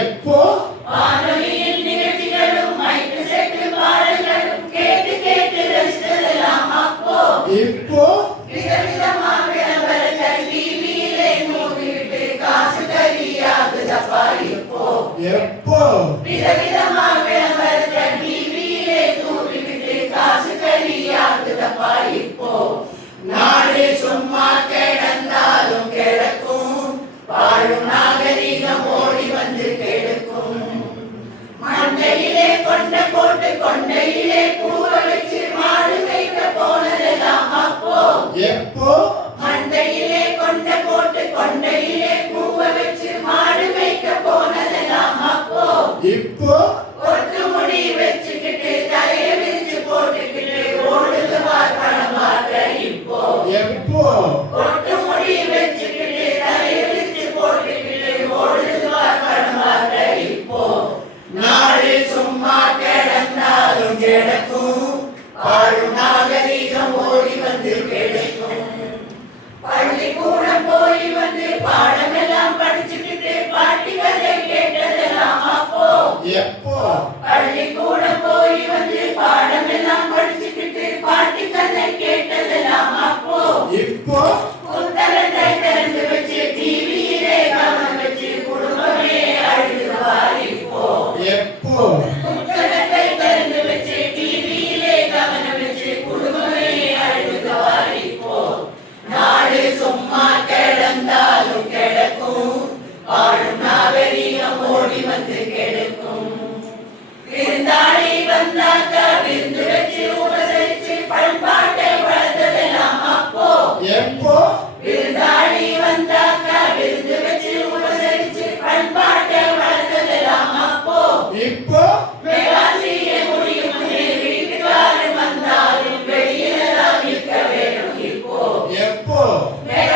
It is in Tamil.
எப்போ வானொலியில் நிகழ்ச்சிகளும் மைக்கு செட்டு பாடல்களும் கேட்டு கேட்டு ரசித்ததெல்லாம் அப்போ. இப்போ விதவிதமா விளம்பரங்கள் டிவியிலே மூடிவிட்டு காசு கரியாகுதப்பா இப்போ. எப்போ விதவிதமா விளம்பரங்கள் டிவியிலே மூடிவிட்டு காசு கரியாகுதப்பா இப்போ. நாடு சும்மா கிடந்தாலும் கிடக்கும், வாழும் நாகரிகம் ஓடி வந்து கெடுக்கும். மண்டையிலே கொண்டை போட்டு கொண்டையிலே பூவ வச்சு மாடு வைக்க போனதெல்லாம் அப்போ. எப்போ மண்டையிலே கொண்டை போட்டு கொண்டையிலே பூவ வச்சு மாடு வைக்க போனதெல்லாம் அப்போ. இப்போ ஒட்டு முடி வச்சுக்கிட்டு தலைய விரிச்சு போட்டுக்கிட்டு ஓடுதுவார் படம் பார்க்க இப்போ. எப்போ ஒட்டு முடி வச்சுக்கிட்டு தலைய விரிச்சு போட்டுக்கிட்டு ஓடுதுவார் படம் பார்க்க இப்போ. நாடு சும்மா கிடந்தாலும் கிடக்கும், வாழும் நாகரிகம் ஓடி வந்து கிடைக்கும். பள்ளிக்கூடம் போய் வந்து பாடமெல்லாம் படிச்சுக்கிட்டு பாட்டி கதை கேட்டதெல்லாம் அப்போ. எப்போ பள்ளிக்கூடம் போய் வந்து பாடமெல்லாம் படிச்சுக்கிட்டு பாட்டி கதை கேட்டதெல்லாம் அப்போ. இப்போ புத்தகத்தை திறந்து வச்சு டிவியிலே கவனம் வச்சு குடும்பமே அழுதுவார் இப்போ. எப்போ புத்தகத்தை திறந்து வச்சு டிவியிலே கவனம் வச்சு குடும்பமே அழுதுவார் இப்போ. நாடு சும்மா கிடந்தாலும் கிடக்கும், வாழும் நாகரிகம் ஓடி வந்து கெடுக்கும். விருந்தாளி வந்தாக்கா விருந்து வச்சு உபசரிச்சு பண்பாட்டை வளர்த்ததெல்லாம் அப்போ. எப்போ விருந்தாளி வந்தாக்கா விருந்து வச்சு உபசரிச்சு பண்பாட்டை வளர்த்ததெல்லாம் அப்போ. இப்போ வேளாசிய முடியும் முன்னே வீட்டுக்காரன் வந்தாலும் வெளியில தான் நிற்க வேணும் இப்போ. எப்போ வேளாசிய